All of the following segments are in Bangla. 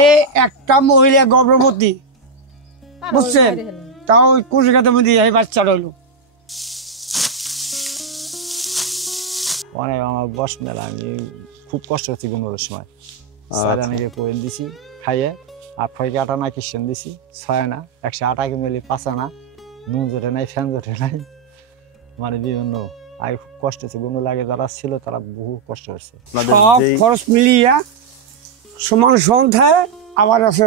আরে একটা মহিলা গর্ভবতী, বুঝছেন, তাও কুশি খাতে মধ্যে এই বাচ্চা রইলো। অনেক আমার বস মেলা, আমি খুব কষ্ট হচ্ছে গুনগুলোর সময়। অনেকে করে দিছি খাইয়ে, আর ফয়কে আটা না কিষেন দিছি, 6 আনা 100 আটাকে মিলি 5 আনা, নুন জোটে নাই, ফ্যান জোটে নাই, মানে বিভিন্ন আগে খুব কষ্ট হচ্ছে। গুনগুলো লাগে যারা ছিল তারা বহু কষ্ট হচ্ছে। সব খরচ মিলিয়া সমান সন্ধ্যায় আবার আছে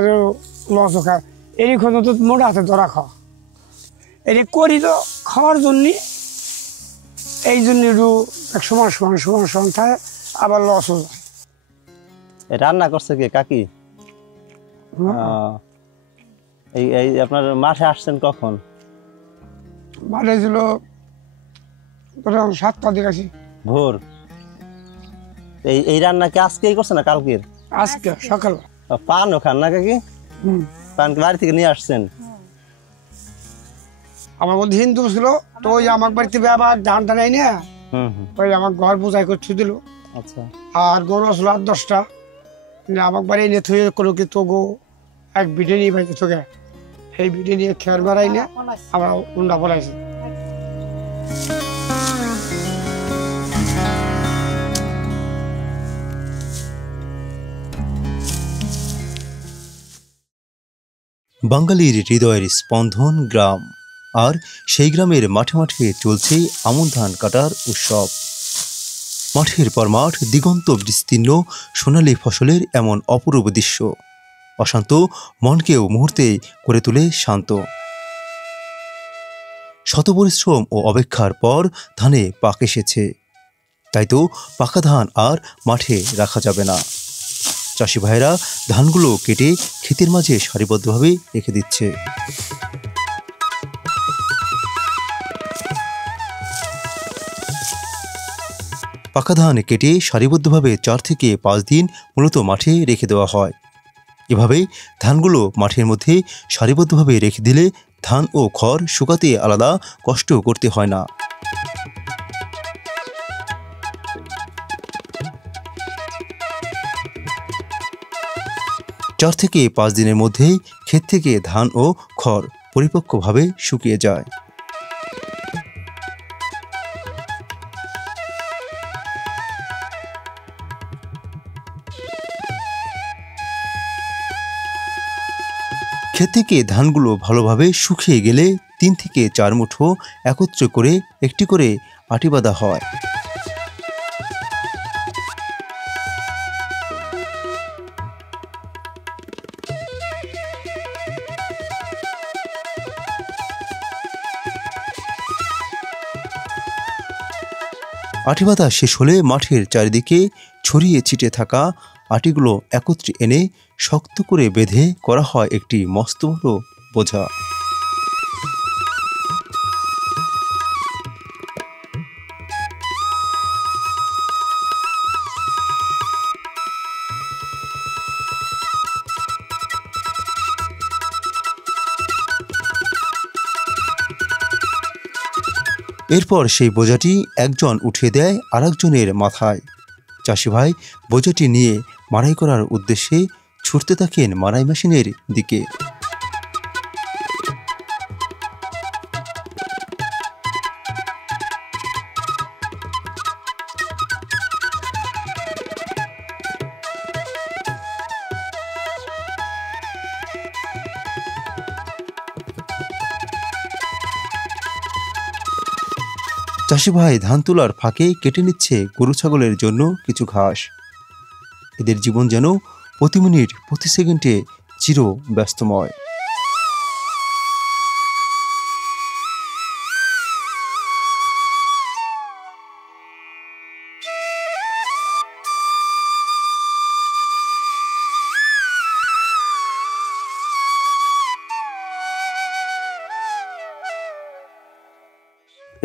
লস খায়। এই খরচ তো মোটা হাতে ধরা খাওয়া, এটা করি তো খাওয়ার জন্য, এই জন্য একটু সমান সমান সমান সন্ধ্যায় আবার লস হয়ে যায়। রান্না করছে কে কাকি? এই আপনার মাঠে আসছেন কখন? মাঠে ছিল 7টার দিকে আসি। ভোর। এই রান্না কি আজকেই করছে না কালকের? আজকে সকাল। পানও খান না কাকি? পান বাড়ি থেকে নিয়ে আসছেন? আমার মধ্যে হিন্দু ছিল, তো ওই আমার বাড়িতে আবার ধান টান নাই না, ওই আমার ঘর বোঝাই করছে দিল। আচ্ছা। আর গরু আসলো 8-10টা, আমার বাড়ি এনে থুয়ে করো কি তোগো এক বিটে নিয়ে পাইছে তোকে, সেই বিটে নিয়ে খেয়ার বেড়াই না আমরা উন্ডা পড়াইছি। বাঙালির হৃদয়ের স্পন্দন গ্রাম, আর সেই গ্রামের মাঠে মাঠে চলছে আমন ধান কাটার উৎসব। মাঠের পর মাঠ, দিগন্ত বিস্তীর্ণ সোনালী ফসলের এমন অপূর্ব দৃশ্য অশান্ত মনকেও মুহূর্তে করে তোলে শান্ত। শত পরিশ্রম ও অপেক্ষার পর ধানে পাক এসেছে, তাই তো পাকা ধান আর মাঠে রাখা যাবে না। চাষি ভাইরা ধানগুলো কেটে ক্ষেতের মাঝে সারিবদ্ধভাবে রেখে দিচ্ছে। পাকা ধান কেটে সারিবদ্ধভাবে 4 থেকে 5 দিন মূলত মাঠে রেখে দেওয়া হয়। এভাবে ধানগুলো মাঠের মধ্যে সারিবদ্ধভাবে রেখে দিলে ধান ও খড় শুকাতে আলাদা কষ্ট করতে হয় না। 4 থেকে 5 দিনের মধ্যেই ক্ষেত থেকে ধান ও খড় পরিপক্কভাবে শুকিয়ে যায়। ক্ষেত থেকে ধানগুলো ভালোভাবে শুকিয়ে গেলে 3 থেকে 4 মুঠো একত্র করে একটি করে আটি বাঁধা হয়। আটি বাঁধা শেষ হলে মাঠের চারিদিকে ছড়িয়ে ছিটে থাকা আটিগুলো একত্রে এনে শক্ত করে বেঁধে করা হয় একটি মস্ত বড় বোঝা। এরপর সেই বোঝাটি একজন উঠিয়ে দেয় আরেকজনের মাথায়। চাষি ভাই বোঝাটি নিয়ে মাড়াই করার উদ্দেশ্যে ছুটতে থাকেন মাড়াই মেশিনের দিকে। চাষি ভাই ধান তোলার ফাঁকে কেটে নিচ্ছে গরু ছাগলের জন্য কিছু ঘাস। এদের জীবন যেন প্রতি মিনিট প্রতি সেকেন্ডে চির ব্যস্তময়।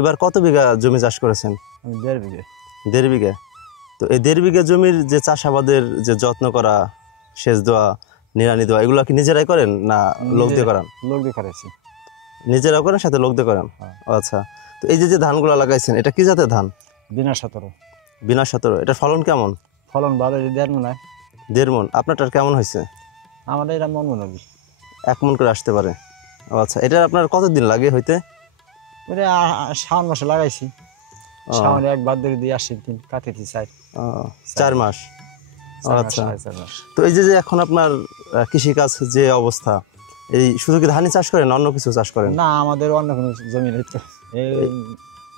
এবার কত বিঘা জমি চাষ করেছেন? আমি 1.5 বিঘা। 1.5 বিঘা। তো এই 1.5 বিঘা জমির যে চাষাবাদের যে যত্ন করা, সেচ দেওয়া, নিড়ানি দেওয়া, এগুলো কি নিজেরাই করেন না লোক দিয়ে করান? লোক দিয়ে করেছি। নিজেরাও করেন, সাথে লোক দিয়ে করেন? আচ্ছা। তো এই যে ধানগুলো লাগাইছেন, এটা কি জাতের ধান? বিনা 17। বিনা 17। এটা ফলন কেমন? ফলন ভালো, 1.5 মণ। 1.5 মণ। আপনারটার কেমন হয়েছে? আমাদের এটা মনমনবী। 1 মণ করে আসতে পারে। ও আচ্ছা, এটা আপনার কতদিন লাগে হইতে? ওটা শ্রাবণ মাসে লাগাইছি, শ্রাবণে একবার ধরে দিয়ে আসি দিন কাটিতে চাই। 4 মাস। ও 4 মাস, আচ্ছা। 4.5 মাস। তো এই যে এখন আপনার কৃষিকাজ যে অবস্থা, এই শুধু কি ধানই চাষ করেন, অন্য কিছু চাষ করেন? না, আমাদের অন্য কোনো জমি নেই তো। এই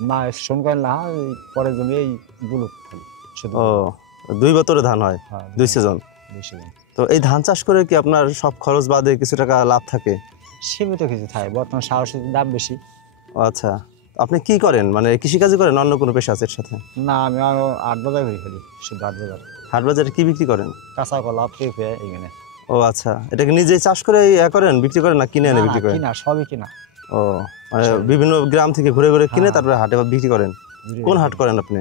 মা শ্রম করেন না, এই পরের জমি এইগুলো খালি শুধু। ও, 2 বছরে ধান হয়, হ্যাঁ, 2 সিজন। 2 season। তো এই ধান চাষ করে কি আপনার সব খরচ বাদে কিছু টাকা লাভ থাকে? সীমিত কিছু থাকে, বর্তমান সাহসের দাম বেশি। ও আচ্ছা, আপনি কি করেন, মানে কৃষিকাজই করেন, অন্য কোনো পেশা আছে এর সাথে? না, আমি আরো 8 বাজার করি খালি, শুধু 8 বাজার। হাট বাজারে কি বিক্রি করেন? কাঁচা কলা পেঁপে এখানে। ও আচ্ছা, এটাকে নিজেই চাষ করে করেন, বিক্রি করেন না কিনে এনে বিক্রি করেন? কিনা, সবই কিনা। ও, মানে বিভিন্ন গ্রাম থেকে ঘুরে ঘুরে কিনে হ্যাঁ। তারপরে হাটে বিক্রি করেন। কোন হাট করেন আপনি?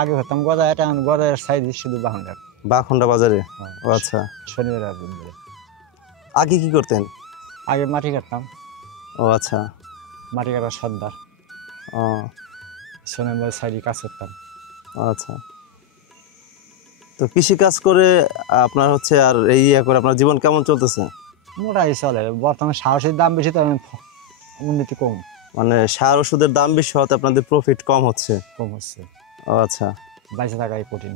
আগে হতাম গদা, এটা গদার সাইজ শুধু বাহান্ডার। বাখন্ডা বাজারে। হ্যাঁ। ও আচ্ছা, শনিবার আর বুধবারে। আগে কি করতেন? আগে মাটি কাটতাম, ও আচ্ছা। মাটি কাটা সর্দার। ও শনিবার সাইডে কাজ করতাম। আচ্ছা, তো কৃষিকাজ করে আপনার হচ্ছে আর এই করে আপনার জীবন কেমন চলতেছে? মোটাই চলে, বর্তমানে সাহসের দাম বেশি তো উন্নতি কম। মানে সার ওষুধের দাম বেশি হতে আপনাদের প্রফিট কম হচ্ছে? কম হচ্ছে, ও আচ্ছা। বাইশে টাকায় কঠিন।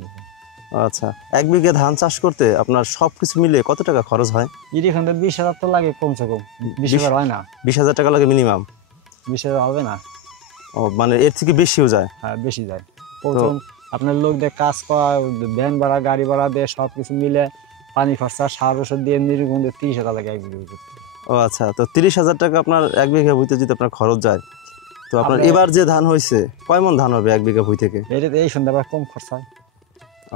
ও আচ্ছা, 1 বিঘে ধান চাষ করতে আপনার সবকিছু মিলিয়ে কত টাকা খরচ হয়? এখান থেকে 20,000 তো লাগে কমসে কম। 20,000 হয় না, 20,000 টাকা লাগে মিনিমাম? 20,000 হবে না। ও, মানে এর থেকে বেশিও যায়? হ্যাঁ, বেশি যায়। প্রথম আপনার লোক দিয়ে কাজ করা, ভ্যান ভাড়া গাড়ি ভাড়া দিয়ে সব কিছু মিলে, পানি খরচা সার ওষুধ দিয়ে নির্গুণ 30,000 লাগে 1 বিঘা করতে। ও আচ্ছা, তো 30,000 টাকা আপনার 1 বিঘা ভুঁইতে যদি আপনার খরচ যায়, তো আপনার এবার যে ধান হয়েছে কয় মণ ধান হবে 1 বিঘা ভুঁই থেকে? এই সন্ধ্যা আবার কম খরচা হয়।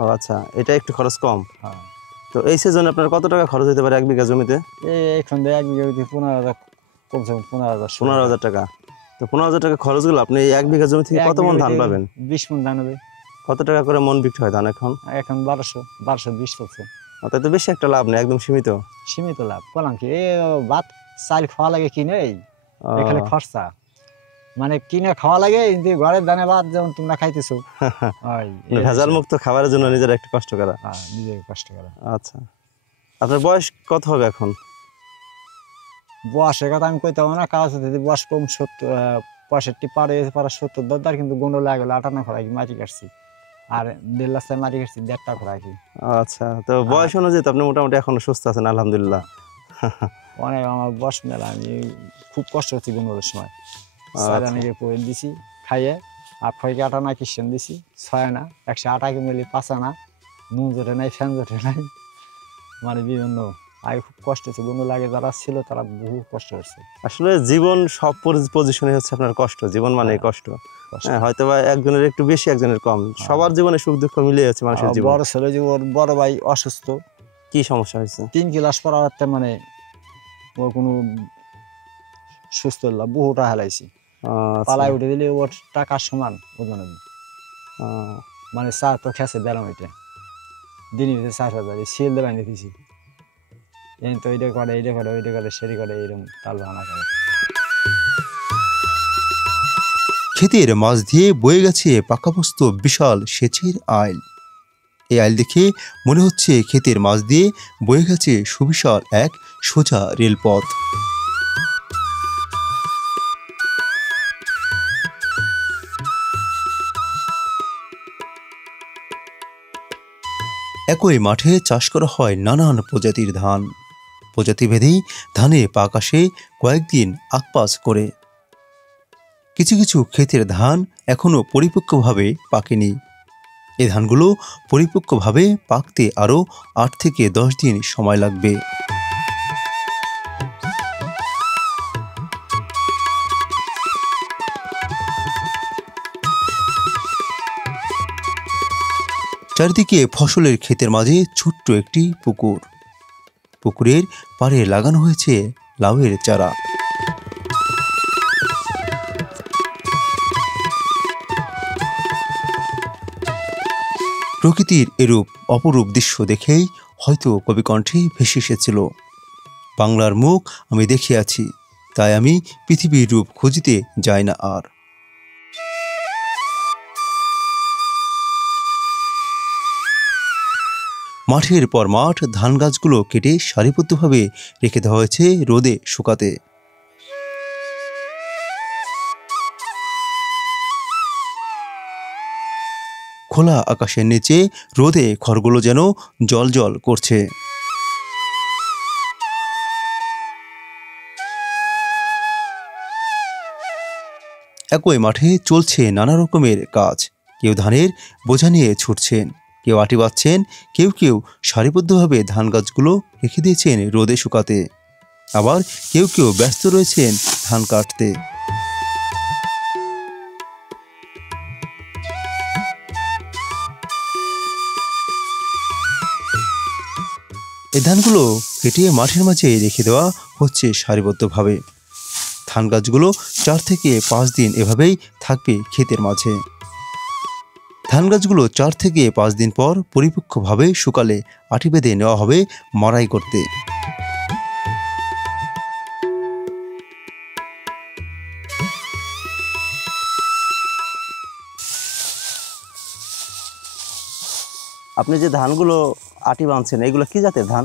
ও আচ্ছা, এটা একটু খরচ কম। হ্যাঁ, তো এই সিজনে আপনার কত টাকা খরচ হতে পারে 1 বিঘা জমিতে? এই সন্ধ্যা 1 বিঘা 15,000, কমসে কম 15,000। 15,000 টাকা। তো 15,000 টাকা খরচ গেল, আপনি এই 1 বিঘা জমি থেকে কত মণ ধান পাবেন? 20 মণ ধান হবে। কত টাকা করে মন বিক্রি হয় ধান এখন? এখন 1220 চলছে। তাই তো বেশি একটা লাভ নেই, একদম সীমিত। সীমিত লাভ করলাম কি, ভাত চাল খাওয়া লাগে কিনে, ও, এখানে খরচা মানে কিনে খাওয়া লাগে, কিন্তু ঘরের দানে ভাত যেমন তোমরা খাইতেছো, ভেজাল মুক্ত খাবারের জন্য নিজের একটু কষ্ট করা। নিজের কষ্ট করা। আচ্ছা, আপনার বয়স কত হবে এখন? বয়সের কথা আমি কইতে পারবো না, কাজ বয়স কম 65 পারে 70 দরদার, কিন্তু গুন্ড লাগে 58 খোরাকি মাটি কাটছি, আর 1.5 লাখ মাটি কাটছি 1.5টা খোরাকি। আচ্ছা, তো বয়স অনুযায়ী তো আপনি মোটামুটি এখনো সুস্থ আছেন, আলহামদুলিল্লাহ। অনেক আমার বয়স মেলা, আমি খুব কষ্ট হচ্ছি গুন্ডের সময়। স্যার অনেকে করে দিছি খাইয়ে, আর ফয়কে আটা না কিষেন দিছি 6 আনা, 108 আগে মিলি 5 আনা, নুন জোটে নাই, ফ্যান জোটে নাই, মানে বিভিন্ন আগে খুব কষ্ট হচ্ছে। গুন্ড লাগে যারা ছিল তারা বহু কষ্ট করছে। আসলে জীবন সব পজিশনে হচ্ছে আপনার কষ্ট, জীবন মানে কষ্ট। হ্যাঁ, হয়তো বা একজনের একটু বেশি, একজনের কম, সবার জীবনে সুখ দুঃখ মিলে যাচ্ছে মানুষের জীবন। বড় ছেলে যে ওর বড় ভাই অসুস্থ, কি সমস্যা হয়েছে? 3 ক্লাস পড়াতে, মানে ওর কোনো সুস্থ হল বহুটা হেলাইছি, পালায় উঠে দিলে ওর টাকার সমান ওজন, মানে চা তো খেয়েছে বেলাম, এটা দিনই 4,000 সিল দেবাই নিতেছি। এই তো এইটা করে, এইটা করে, ওইটা করে, সেটা করে, এরকম তাল বাহানা করে। ক্ষেতের মাছ দিয়ে বয়ে গেছে পাকাপোস্ত বিশাল সেচের আইল। এই আইল দেখে মনে হচ্ছে ক্ষেতের মাছ দিয়ে বয়ে গেছে সুবিশাল এক সোজা রেলপথ। একই মাঠে চাষ করা হয় নানান প্রজাতির ধান। প্রজাতি ভেদেই ধানে পাক আসে কয়েকদিন আকপাস করে। কিছু কিছু ক্ষেতের ধান এখনো পরিপক্কভাবে পাকেনি। এই ধানগুলো পরিপক্কভাবে পাকতে আরও 8 থেকে 10 দিন সময় লাগবে। চারিদিকে ফসলের ক্ষেতের মাঝে ছোট্ট একটি পুকুর। পুকুরের পাড়ে লাগানো হয়েছে লাউয়ের চারা। প্রকৃতির এরূপ অপরূপ দৃশ্য দেখেই হয়তো কবিকণ্ঠে ভেসে এসেছিল, বাংলার মুখ আমি দেখিয়াছি, তাই আমি পৃথিবীর রূপ খুঁজিতে যাই না আর। মাঠের পর মাঠ ধান গাছগুলো কেটে সারিবদ্ধভাবে রেখে দেওয়া হয়েছে রোদে শুকাতে। খোলা আকাশের নিচে রোদে খড়গুলো যেন জ্বলজ্বল করছে। একই মাঠে চলছে নানা রকমের কাজ। কেউ ধানের বোঝা নিয়ে ছুটছেন, কেউ আটি বাঁধছেন, কেউ কেউ সারিবদ্ধভাবে ধান গাছগুলো রেখে দিয়েছেন রোদে শুকাতে, আবার কেউ কেউ ব্যস্ত রয়েছেন ধান কাটতে। এই ধানগুলো কেটে মাঠের মাঝে রেখে দেওয়া হচ্ছে সারিবদ্ধভাবে। ধান গাছগুলো 4 থেকে 5 দিন এভাবেই থাকবে ক্ষেতের মাঝে। ধান গাছগুলো 4 থেকে 5 দিন পর পরিপক্কভাবে শুকালে আটি বেঁধে নেওয়া হবে মাড়াই করতে। আপনি যে ধানগুলো আটি বাঁধছেন এগুলো কি জাতের ধান?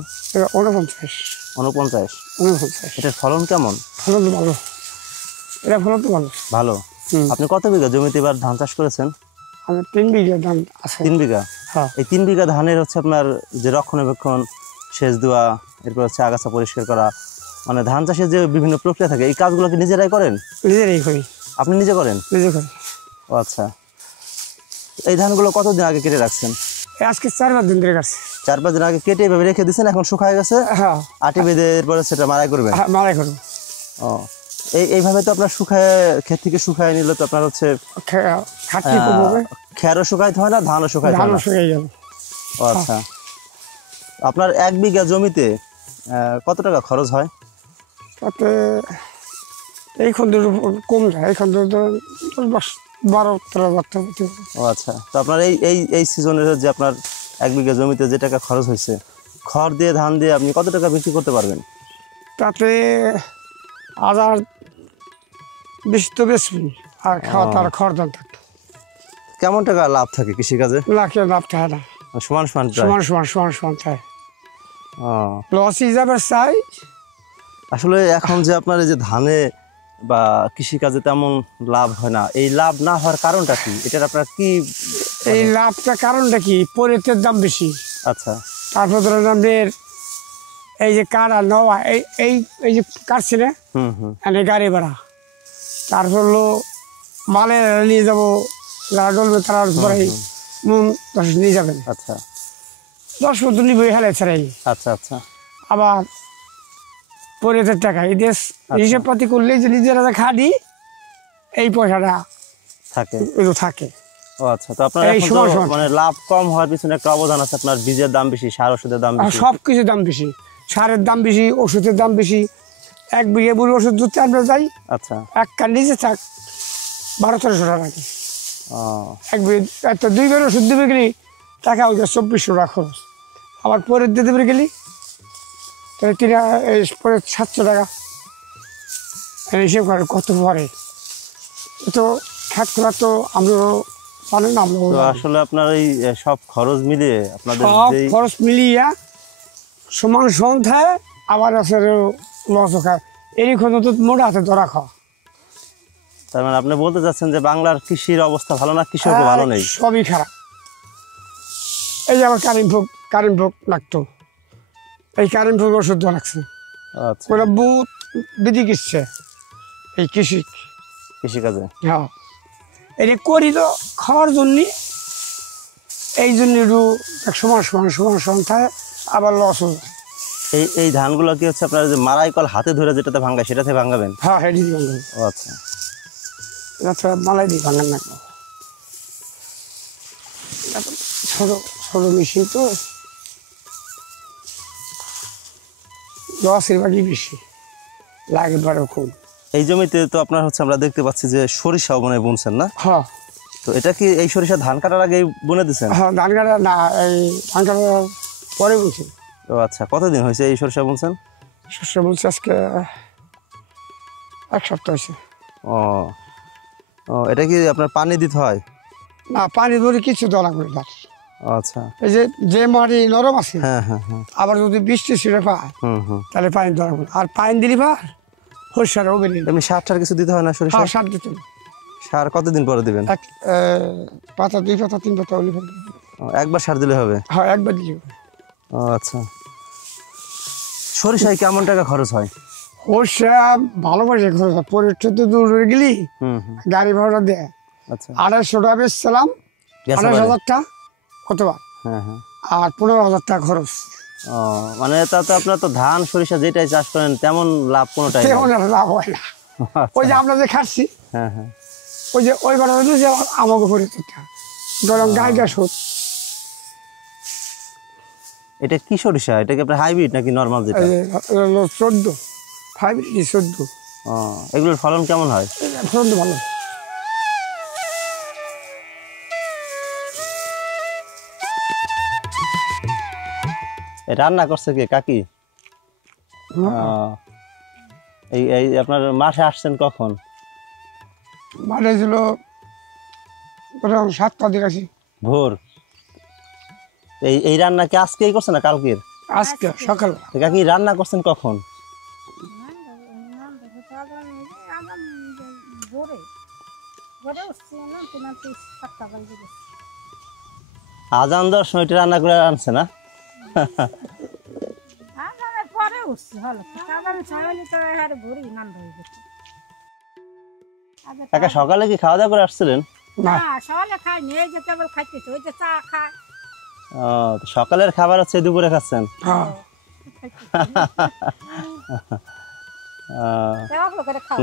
49 49। 49 এটার ফলন কেমন? ফলন তো ভালো, এটা ফলন তো ভালো। ভালো। আপনি কত বিঘা জমিতে এবার ধান চাষ করেছেন? আমি 3 বিঘা ধান আছে। 3 বিঘা। হ্যাঁ, এই 3 বিঘা ধানের হচ্ছে আপনার যে রক্ষণাবেক্ষণ, সেচ দেওয়া, এরপর হচ্ছে আগাছা পরিষ্কার করা, মানে ধান চাষের যে বিভিন্ন প্রক্রিয়া থাকে এই কাজগুলো কি নিজেরাই করেন? নিজেরাই করি। আপনি নিজে করেন? নিজে করি। ও আচ্ছা। এই ধানগুলো কতদিন আগে কেটে রাখছেন? আজকে 4-5 দিন ধরে কাটছে। 4-5 দিন আগে কেটে এভাবে রেখে দিচ্ছেন, এখন শুকায় গেছে, হ্যাঁ, আটি বেঁধে এরপরে সেটা মাড়াই করবেন? মারাই করবো। ও, এইভাবে তো আপনার শুকায়, ক্ষেত থেকে শুকায় নিলে তো আপনার হচ্ছে খাটনি করবো, খেরও শুকাইতে হয় না, ধানও শুকাইতে হয় ধানও না। শুকিয়ে গেল। ও আচ্ছা। আপনার 1 বিঘা জমিতে কত টাকা খরচ হয়? তাতে এইখান থেকে কম যায়, এইখান থেকে 10-12-13 টাকা। ও আচ্ছা। তো আপনার এই সিজনের যে আপনার 1 বিঘা জমিতে যে টাকা খরচ হয়েছে, খড় দিয়ে ধান দিয়ে আপনি কত টাকা বিক্রি করতে পারবেন? তাতে 1020 তো বেশি, আর খাওয়া তার খরচ থাকে। কেমন টাকা লাভ থাকে কৃষিকাজে? লাখে লাভ থাকে না, সমান সমান প্রায়? সমান থাকে। ও, লস হিসাবে চাই। আসলে এখন যে আপনার এই যে ধানে বা কৃষিকাজে তেমন লাভ হয় না, এই লাভ না হওয়ার কারণটা কি? এটার আপনার কি? এই লাভটা কারণটা কি? পরিতের দাম বেশি। আচ্ছা। তারপর ধরেন আমাদের এই যে কারা নেওয়া, এই যে কাটছে না, এনে গাড়ি ভাড়া, তারপর হলো মালে নিয়ে যাবো, যারা ডলবে তারা পরে নুন 10 নিয়ে যাবেন। আচ্ছা 10-15 নিবে হেলে ছাড়াই। আচ্ছা আচ্ছা। আবার পরিতের টাকা এই দেশ হিসেব পাতি করলে যে নিজেরা খাদি এই পয়সাটা থাকে থাকে। ও আচ্ছা। তো আপনার এই এখন তো সময় মানে লাভ কম হওয়ার পিছনে একটা অবদান আছে, আপনার বীজের দাম বেশি, সার ওষুধের দাম আর বেশি। সব কিছুর দাম বেশি, সারের দাম বেশি, ওষুধের দাম বেশি। 1 বিঘে বুড়ি ওষুধ ধরতে আমরা যাই, আচ্ছা। এক কান নিচে থাক 1200-1300 টাকা লাগে। ও 1 বিঘে একটা 2 বের ওষুধ দেবে গেলি টাকা ওই 2400 টাকা খরচ। আবার পরে দিয়ে দেবে গেলি তাহলে পরে 700 টাকা। হিসেব করে কত পরে তো খাত করা তো আমরা জানি না। তো আসলে আপনার এই সব খরচ মিলিয়ে আপনাদের সব যেই খরচ মিলিয়ে সমান সন্ধ্যায় আবার আছে লস খায়, এরই খরচ তো মোটা হাতে ধরা খাওয়া। তার মানে আপনি বলতে চাচ্ছেন যে বাংলার কৃষির অবস্থা ভালো না, কৃষক ভালো নেই? সবই খারাপ। এই যে আবার কারেন্ট ভোগ লাগতো, এই কারেন্ট ভোগ ওষুধ লাগছে। আচ্ছা। ওরা বহুত বিধি কিসছে এই কৃষিকাজে? হ্যাঁ, এটা করি তো খাওয়ার জন্য, এই জন্য একটু সমান থাকে, আবার লস হয়ে যায়। এই ধানগুলো কি হচ্ছে আপনার যে মাড়াই কল হাতে ধরে যেটাতে ভাঙায় সেটাতে ভাঙাবেন? হ্যাঁ, হেডি দিয়ে ভাঙান। ও আচ্ছা। এটা মালাই দিয়ে ভাঙান না, ছোট ছোট মেশিন তো, লসের বাকি বেশি লাগে বড় কম। এই জমিতে তো আপনার হচ্ছে আমরা দেখতে পাচ্ছি যে সরিষাও মনে হয় বুনছেন না? হ্যাঁ তো এটা কি এই সরিষা ধান কাটার আগেই বুনে দিচ্ছেন? হ্যাঁ, ধান কাটা না, এই ধান কাটার পরে বলছি। ও আচ্ছা। কতদিন হয়েছে এই সরিষা বুনছেন? শস্য বলছি আজকে 1 সপ্তাহ হয়েছে। ও ও, এটা কি আপনার পানি দিতে হয়? না, পানি ধরে কিছু দেওয়া লাগবে না। আচ্ছা। এই যে যে মাটি নরম আছে হ্যাঁ হ্যাঁ হ্যাঁ। আবার যদি বৃষ্টি ছিঁড়ে পায় তাহলে পানি ধরা পড়ে। আর পানি দিলি পার সরষারও বেরিয়ে এমনি সার টার কিছু দিতে হয় না সরিষা? হ্যাঁ সার দিতে হবে। সার কতদিন পরে দিবেন? পাতা 2 পাতা 3 পাতা হলে ফেলবে। একবার সার দিলে হবে? হ্যাঁ একবার দিলে হবে। ও আচ্ছা। সরিষায় কেমন টাকা খরচ হয়? সরষা ভালোবাসে খরচ হয়। পরীক্ষা তো দূর হয়ে গেলি গাড়ি ভাড়া দেয়। আচ্ছা। 250 টাকা বেচছিলাম, গেছে 28,000 টাকা কতবার, হ্যাঁ হ্যাঁ। আর 15,000 টাকা খরচ। ও মানে তাতে আপনার তো ধান সরিষা যেটাই চাষ করেন তেমন লাভ কোনোটাই নাই। তেমন একটা লাভ হয় না। ওই যে আমরা যে খাচ্ছি হ্যাঁ হ্যাঁ। ওই যে ওই বেড়া যে আমাকে পরীক্ষা গরম গায়ে সুদ। এটা কি সরিষা? এটা কি আপনার হাইব্রিড নাকি নরমাল যেটা? 14 5 14। ও এগুলোর ফলন কেমন হয়? ফলন তো ভালো। রান্না করছে কে কাকি? এই এই আপনার মাঠে আসছেন কখন? মাঠে ছিল 7টা দিকে আসি। ভোর। এই এই রান্না কি আজকেই করছেন না কালকের? আজকে সকাল। কাকি রান্না করছেন কখন? আজান দেওয়ার সময় এটা রান্না করে আনছে না? কাকা সকালে কি খাওয়া দাওয়া করে আসছিলেন? না সকালে খাইনি, এই যে কেবল খাইতেছে, ওই যে চা খায়। ও তো সকালের খাবার হচ্ছে দুপুরে খাচ্ছেন? হ্যাঁ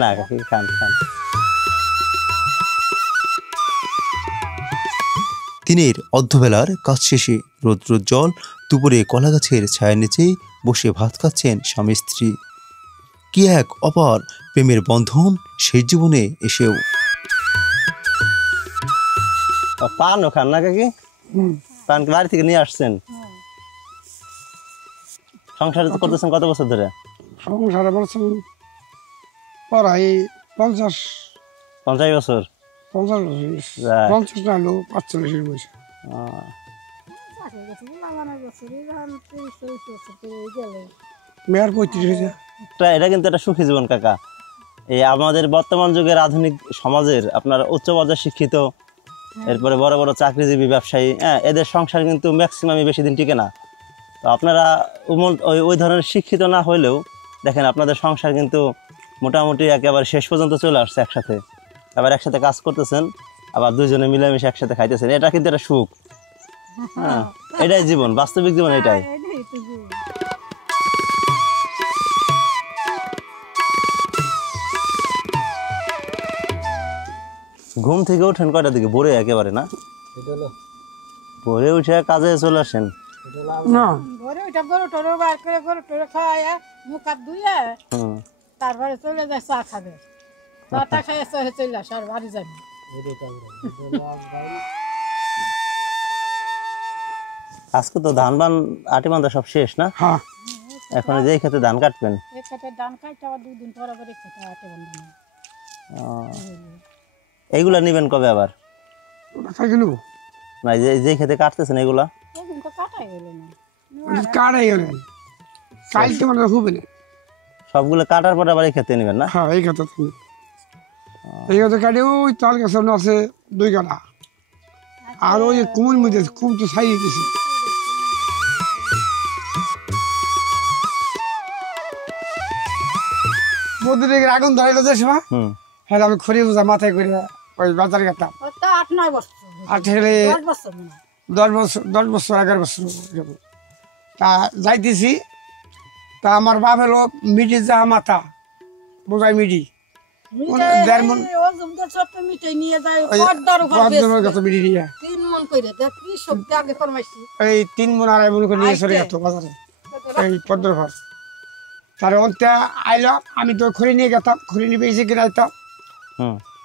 না কাকি খান খান। দিনের অর্ধবেলার কাজ শেষে রৌদ্রোজ্জ্বল দুপুরে কলা গাছের ছায়ার নিচে বসে ভাত খাচ্ছেন স্বামী স্ত্রী। কি এক অপার প্রেমের বন্ধন সেই জীবনে এসেও। পানও খান না কাকি? পান কি বাড়ি থেকে নিয়ে আসছেন? সংসার করতেছেন কত বছর ধরে? সংসারে বলছেন পড়াই 50 বছর। 50 যাক। 50 না হলো 45 বয়স। মেয়ের 35 হয়েছে। এটা কিন্তু একটা সুখী জীবন কাকা। এই আমাদের বর্তমান যুগের আধুনিক সমাজের আপনার উচ্চ পর্যায়ে শিক্ষিত, এরপরে বড় বড় চাকরিজীবী ব্যবসায়ী, হ্যাঁ এদের সংসার কিন্তু ম্যাক্সিমামই বেশি দিন টিকে না। তো আপনারা ওই ধরনের শিক্ষিত না হইলেও দেখেন আপনাদের সংসার কিন্তু মোটামুটি একেবারে শেষ পর্যন্ত চলে আসছে একসাথে। আবার একসাথে কাজ করতেছেন, আবার দুজনে মিলেমিশে একসাথে খাইতেছেন। এটা কিন্তু একটা সুখ। হ্যাঁ এটাই জীবন, বাস্তবিক জীবন এটাই। ঘুম থেকে ওঠেন কয়টার দিকে? ভোরে একেবারে না? ভোরে উঠে কাজে চলে আসেন? না ঘরে ওইটা গরু টরু বার করে গরু টরু খাওয়ায় মুখ হাত ধুয়ে তারপরে চলে যায় চা খাবে। চাটা খাইয়ে চলে আসে আর বাড়ি যাবে। আজকে তো ধান বান আটি বান্ধা সব শেষ না? হ্যাঁ এখন যে খেতে ধান কাটবেন? এক খেতে ধান খাইতে আবার 2 দিন পরে পরে খেতে আটে বন্ধ না। এইগুলা নিবেন কবে আবার? খাই গেল না যে খেতে কাটতেছেন এগুলা ওদিন তো কাটাই গেল না। কাটাই গেল কালকে মানে হবে না। সবগুলো কাটার পরে আবার এই খেতে নিবেন না? হ্যাঁ এই কথা তুমি এই কথা কাটে ওই তাল গাছ আছে 2 কাটা, আর ওই কুমুর মধ্যে কুম তো ছাইয়ে গেছে। মধ্যে আগুন ধরাইলো যে সময়, হ্যাঁ আমি খড়ি বোঝা মাথায় করে ওই বাজারে গেতাম। ওই তো 8-9 বছর। আর ঠেলে 10 বছর না। 10 বছর 11 বছর এরকম। তা যাইতেছি, তা আমার বাপ হলো মিটি যা মাথা বোঝাই মিটি দেড় মন ও জমদর ছোট মিঠাই নিয়ে যায় পর্দার উপর বেশ। মিটি নিয়ে 3 মন কইরে দেখ কি শক্তি আগে ফরমাইছি। এই 3 মন 2.5 মন করে নিয়ে চলে যেত বাজারে এই পদ্মর ঘর। তার অন্তে আইলাম, আমি তো খড়ি নিয়ে গেতাম, খড়ি নিয়ে বেশি কিনাইতাম।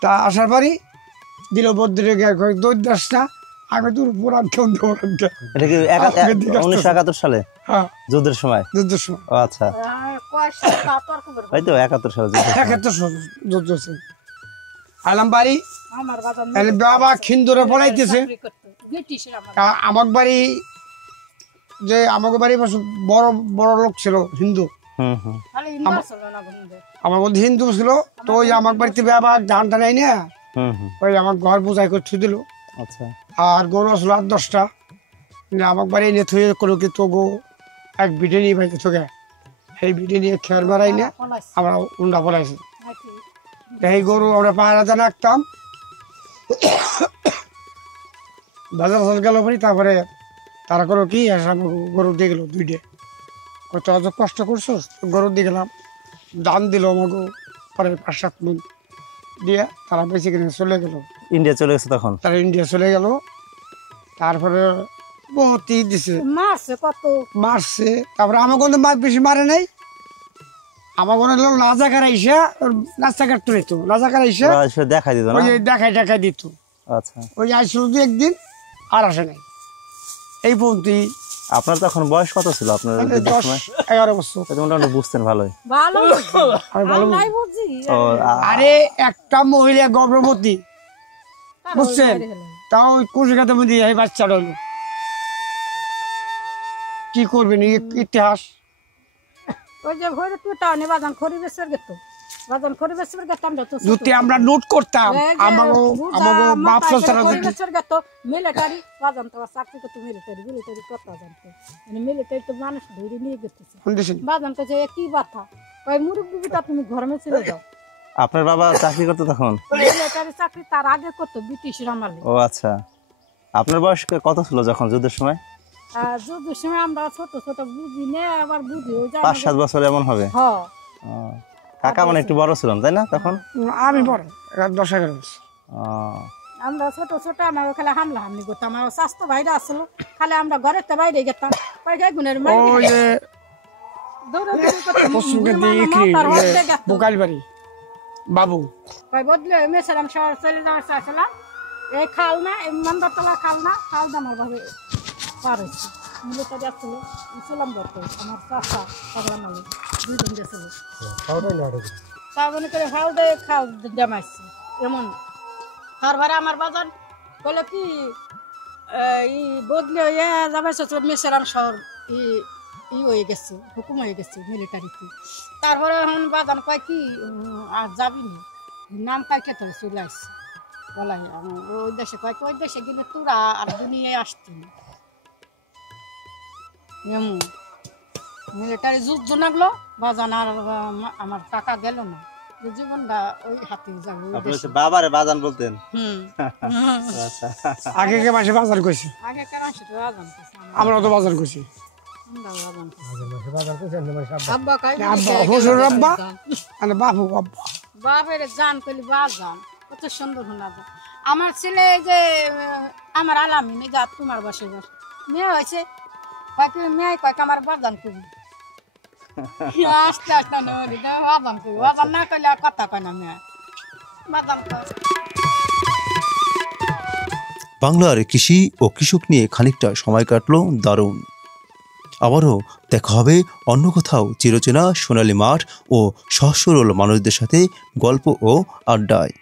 তা আসার পরই দিল বদ্রে দৌড় দাস না আগে তোর পুরান কেমন দৌড়ান। এটা কি 1971 সালে হ্যাঁ যুদ্ধের সময়? যুদ্ধের সময়। ও আচ্ছা, কয়টা তর্ক করবে। ওই তো 71 সালে যুদ্ধের সময়। 71 যুদ্ধ আলাম বাড়ি আমার বাজার বাবা খিন্দুরে পড়াইতেছে, ব্রিটিশের আমার আমার বাড়ি যে আমাকে বাড়ি বড় বড় লোক ছিল হিন্দু, হুম হুম খালি হিন্দু ছিল না বন্ধু আমার মধ্যে হিন্দু ছিল। তো ওই আমার বাড়িতে আবার ধান টান নাই না, হুম হুম ওই আমার ঘর বোঝাই করে থুই দিল। আচ্ছা আর গরু আসলো 8-10টা, আমার বাড়ি এনে থুয়ে কোনো কি তবু এক বিটে নিয়ে ভাই তোকে সেই বিটে নিয়ে খেয়ার বেড়াই না পলাইছে আমরা উন্ডা পড়াইছি। নাকি এই গরু আমরা পাহাড়া দানা রাখতাম, বাজার হাজার গেল পরে তারপরে তারা করো কি এসে আমাকে গরু দিয়ে গেলো 2টে। কত অত কষ্ট করছো, গরু দিয়ে গেলাম, দান দিল আমাকে পরে 5-7 মণ দিয়ে তারা বেশি কিনে চলে গেল। ইন্ডিয়া চলে গেছে তখন? তারা ইন্ডিয়া চলে গেল। তারপরে বহুত ই দিছে, মারছে কত মারছে। তারপরে আমাকে কিন্তু মাছ বেশি মারে নাই, আমার মনে হলো রাজাকার আইসা রাস্তাঘাট তুলে তো রাজাকার আইসা ওরা এসে দেখাই দিত না? ওই যে দেখাই দেখাই দিত। আচ্ছা ওই আসলো 2-1 দিন আর আসে নাই। এই পর্যন্তই। আপনার তখন বয়স কত ছিল আপনার যুদ্ধের সময়? 10-11 বছর। তো মোটামুটি বুঝতেন ভালোই। ভালো আমি ভালো বুঝি। নাই বুঝি ও আরে একটা মহিলা গর্ভবতী, বুঝছেন, তাও ওই কুশিকাতে মধ্যে এই বাচ্চাটা হলো। কি করবেন এই ইতিহাস। ওই যে ঘরে তুই টানে বাজান খড়ি বেচের গেতো বাজান খড়ি বেচের গেতো আমরা তো যদি আমরা নোট করতাম আমাকে বাপ সারা খড়ি বেচের গেতো মিলিটারি বাজান তো চাকরি করতে মিলিটারি কথা জানতো মানে মিলিটারি তো মানুষ ধরে নিয়ে গেতেছে বাজান তো যে কি বাতা ওই মুরব্বিটা তুমি ঘরে চলে যাও। আপনার বাবা চাকরি করতো তখন? মিলিটারি চাকরি তার আগে করতো ব্রিটিশের আমলে। ও আচ্ছা, আপনার বয়স কত ছিল যখন যুদ্ধের সময়? যুদ্ধের সময় আমরা ছোট ছোট বুঝি না, আবার বুঝি ওই 5-7 বছর এমন হবে। হ্যাঁ ও, কাকা মানে একটু বড় ছিলাম তাই না তখন? আমি বড় 10-11 বছর। ও, আমরা ছোট ছোট আমার খালি হামলা হামলি করতাম। আমার স্বাস্থ্য ভাইরা আসলো খালি আমরা ঘরের তো বাইরে গেতাম পাইগাই গুনের ওই যে বোকাল বাড়ি বাবু কই বদলে মেসেরাম শহর চলে যাওয়ার চাইছিলাম। এই খাল না, এই মন্দারতলা খাল না, খাল আমার ভাবে পার হয়েছে। মিলিটারি আসলো ছিলাম ধরতে আমার চাষা পাগলা মালি 2 জন গেছিল তার মনে করে খাল জামাইছে এমন। তারপরে আমার বাজার বলে কি ই বদলে হয়ে যাবে মেসেরাম শহর ই হয়ে গেছে, হুকুম হয়ে গেছে মিলিটারিতে। তারপরে এখন বাজান কয় কি আর যাবি না, নাম কাইটে তো চলে আসছে বলাই। ওই দেশে কয় ওই দেশে গেলে তোরা আর দুনিয়ায় আসতি না এমন। মিলিটারি যুদ্ধ লাগলো বাজান আর আমার টাকা গেল না, জীবনটা ওই হাতে যাবে। আপনি হচ্ছে বাবারে বাজান বলতেন? আচ্ছা, আগে কে মাসে বাজার করছি, আগে কেন সেটা বাজান আমরা তো বাজার করছি। আব্বা কাই আব্বা হুজুর আব্বা আর বাবু আব্বা বাপের জান কইলি বাজান কত সুন্দর শোনাবো। আমার ছেলে যে আমার আলামিন যা তোমার বাসে বাস মেয়ে হয়েছে কয়েক মেয়ে কয়েক আমার বাজান করি আস্তে আস্তে নদী বাজান করি, বাজান না করলে আর কথা কয় না মেয়ে বাজান কয়। বাংলার কৃষি ও কৃষক নিয়ে খানিকটা সময় কাটলো দারুণ। আবারও দেখা হবে অন্য কোথাও চিরচেনা সোনালী মাঠ ও সহজ সরল মানুষদের সাথে গল্প ও আড্ডায়।